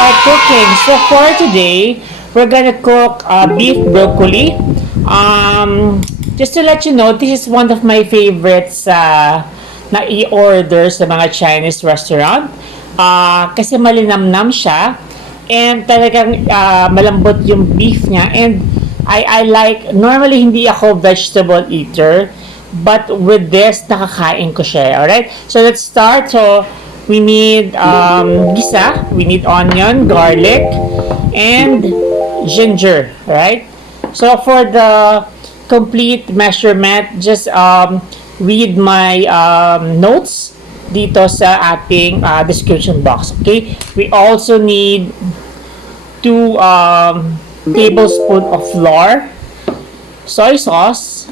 start cooking. So for today, we're gonna cook beef broccoli. Just to let you know, this is one of my favorites na i-order sa mga Chinese restaurant. Kasi malinamnam siya and talagang malambot yung beef niya and I like, normally hindi ako vegetable eater, but with this, nakakain ko siya. Alright? So let's start. So we need gisa, we need onion, garlic, and ginger, right? So for the complete measurement, just read my notes dito sa ating description box, okay? We also need 2 tablespoons of flour, soy sauce,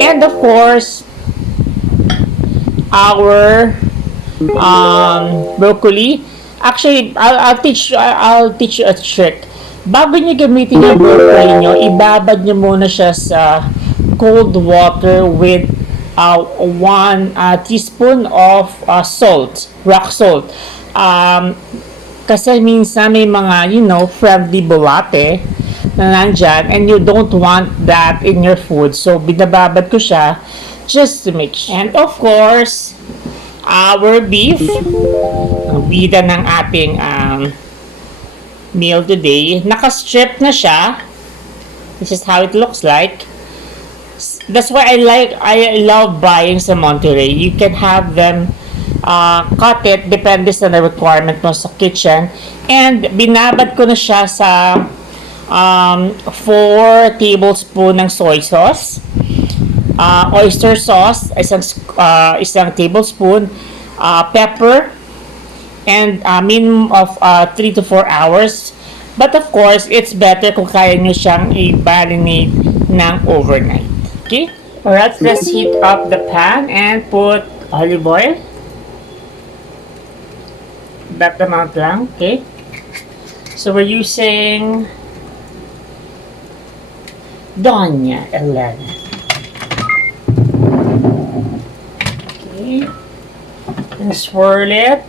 and of course, our broccoli. Actually, I'll teach you a trick. Bago niyo gamitin yung broccoli niyo, ibabad niyo muna siya sa cold water with 1 teaspoon of salt, rock salt. Kasi minsan may mga, friendly bulate na nandyan and you don't want that in your food. So, binababad ko siya just to make sure. And of course, our beef, ang bida ng ating meal today, naka-strip na siya. This is how it looks like. That's why I love buying sa Monterey. You can have them cut it, depende sa requirement mo sa kitchen. And binabad ko na siya sa 4 tablespoon ng soy sauce. Oyster sauce, isang tablespoon, pepper, and minimum of 3 to 4 hours. But of course, it's better kung kaya nyo siyang i-marinate ng overnight. Okay? Alright, let's heat up the pan and put olive oil. That amount lang, okay? So we're using Doña Elena. And swirl it.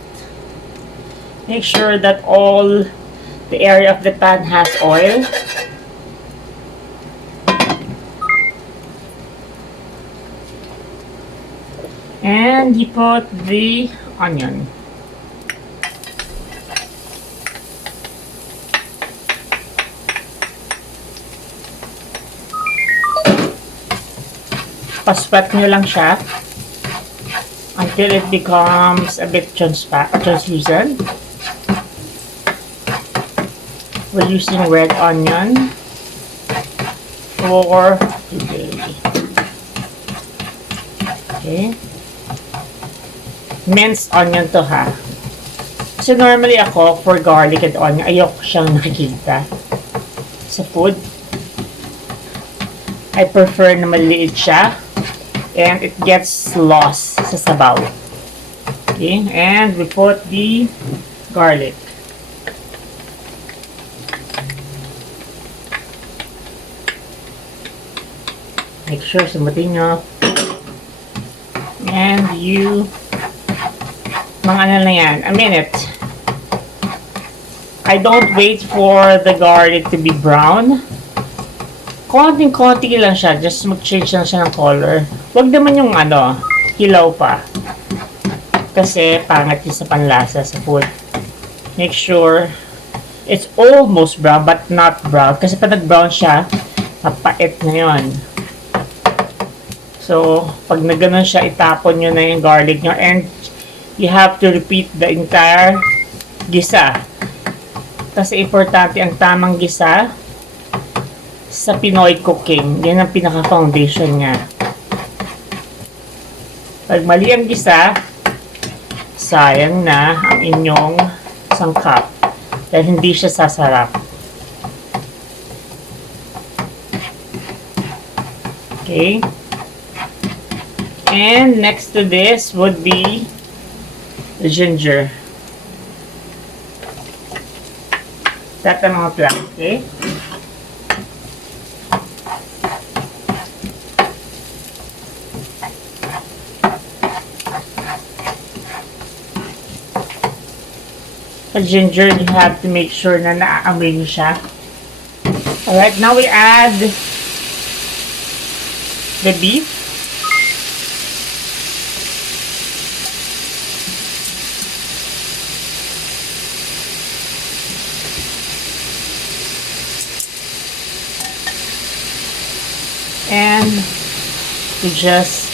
Make sure that all the area of the pan has oil. And you put the onion. Paspat nyo lang siya until it becomes a bit translucent. We're using red onion for today. Okay. Minced onion to ha. Kasi normally ako, for garlic and onion, ayoko siyang nakikita sa food. I prefer na maliit siya and it gets lost sa sabaw. Okay, and we put the garlic. Make sure sumutin nyo. And mga ano na yan, a minute. I don't wait for the garlic to be brown. Konting-konti lang siya, just mag-change lang siya ng color. Huwag naman yung hilaw pa. Kasi pangit yun sa panlasa sa food. Make sure it's almost brown but not brown. Kasi pag nag-brown siya, mapait na yun. So, pag nagganon siya, itapon nyo na yung garlic nyo and you have to repeat the entire gisa. Kasi importante ang tamang gisa sa Pinoy cooking. Yan ang pinaka-foundation niya. Pag mali ang gisa, sayang na ang inyong sangkap dahil hindi siya sasarap. Okay? And next to this would be the ginger. That amount lang, okay? The ginger, you have to make sure na naaamoy nyo siya. Alright, now we add the beef. And you just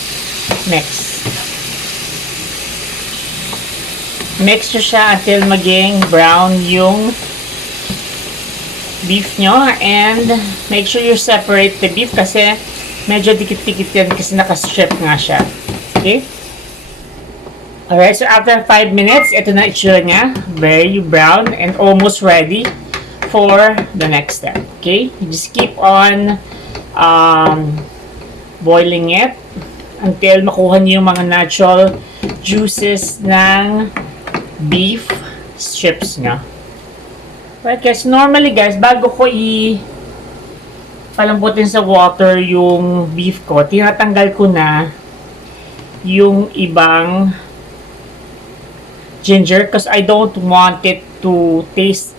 mix. Mix nyo siya until maging brown yung beef nyo. And make sure you separate the beef kasi medyo dikit-dikit yan kasi nakastrip nga siya. Okay? Alright, so after 5 minutes, ito na itsura niya. Very brown and almost ready for the next step. Okay? You just keep on boiling it until makuha niyo yung mga natural juices ng beef strips nga. Right, guys, normally guys, bago ko palambutin sa water yung beef ko, tinatanggal ko na yung ibang ginger because I don't want it to taste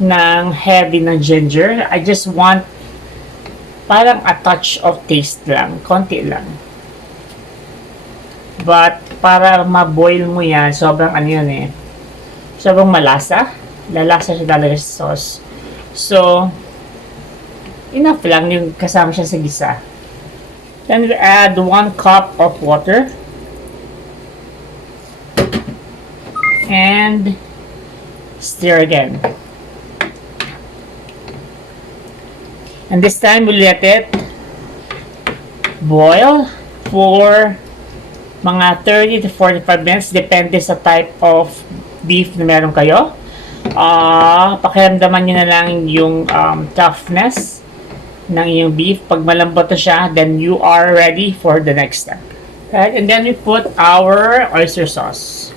ng heavy ng ginger. I just want parang a touch of taste lang, konti lang. But, para ma-boil mo yan, sobrang ano yun eh. Sobrang malasa. Lalasa siya talaga sa sauce. So, enough lang yung kasama siya sa gisa. Then, we add 1 cup of water. And, stir again. And this time, we'll let it boil for mga 30 to 45 minutes depende sa type of beef na meron kayo. Pakiramdaman nyo na lang yung toughness ng iyong beef. Pag malambot na siya, then you are ready for the next step. Right? And then we put our oyster sauce.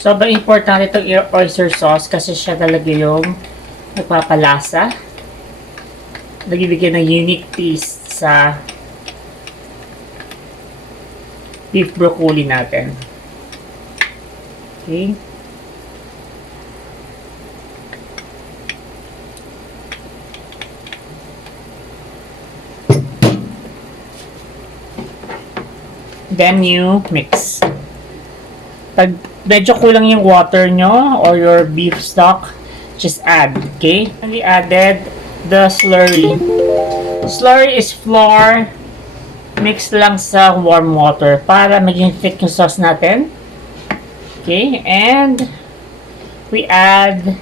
Sobrang importante itong oyster sauce kasi siya talaga yung nagpapalasa. Nagbibigay ng unique taste sa beef broccoli natin. Okay. Then you mix. Pag medyo kulang yung water nyo or your beef stock, just add. Okay. And we added the slurry. Slurry is flour mix lang sa warm water para maging thick yung sauce natin. Okay, and we add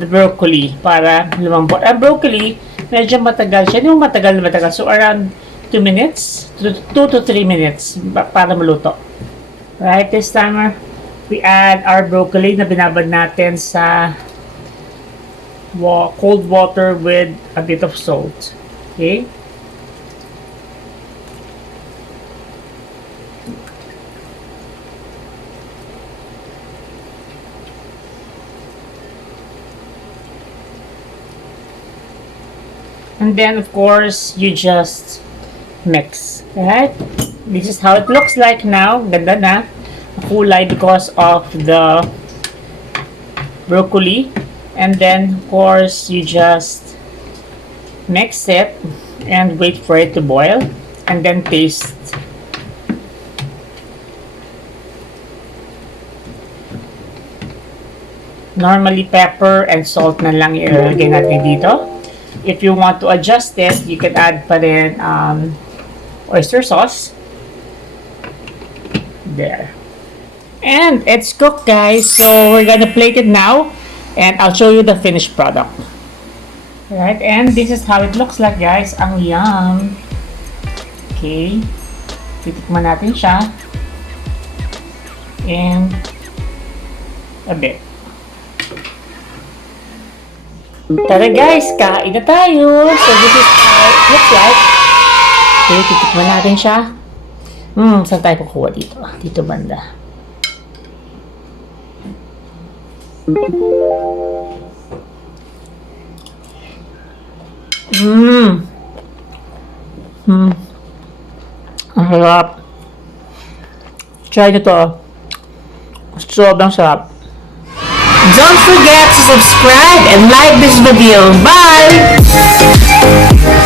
the broccoli para lumambot. Ang broccoli, medyo matagal siya. Yung matagal. So, around 2 minutes, 2 to 3 minutes para maluto. Right, this time, we add our broccoli na binabad natin sa cold water with a bit of salt. Okay. And then, of course, you just mix. Right? This is how it looks like now. Ganda na. Kulay because of the broccoli. And then, of course, you just mix it and wait for it to boil. And then taste. Normally, pepper and salt na lang ilalagay natin dito. If you want to adjust it, you can add pa rin oyster sauce. There. And it's cooked, guys. So we're gonna plate it now. And I'll show you the finished product. Alright, and this is how it looks like, guys. Ang yum. Okay. Titikman natin siya. And a bit. Tara guys, kain na tayo. So this is how it looks like. Okay, titikman natin siya. Saan tayo kukuha dito? Dito banda. Ang harap. Try nyo to. Sobrang sarap. Don't forget to subscribe and like this video. Bye!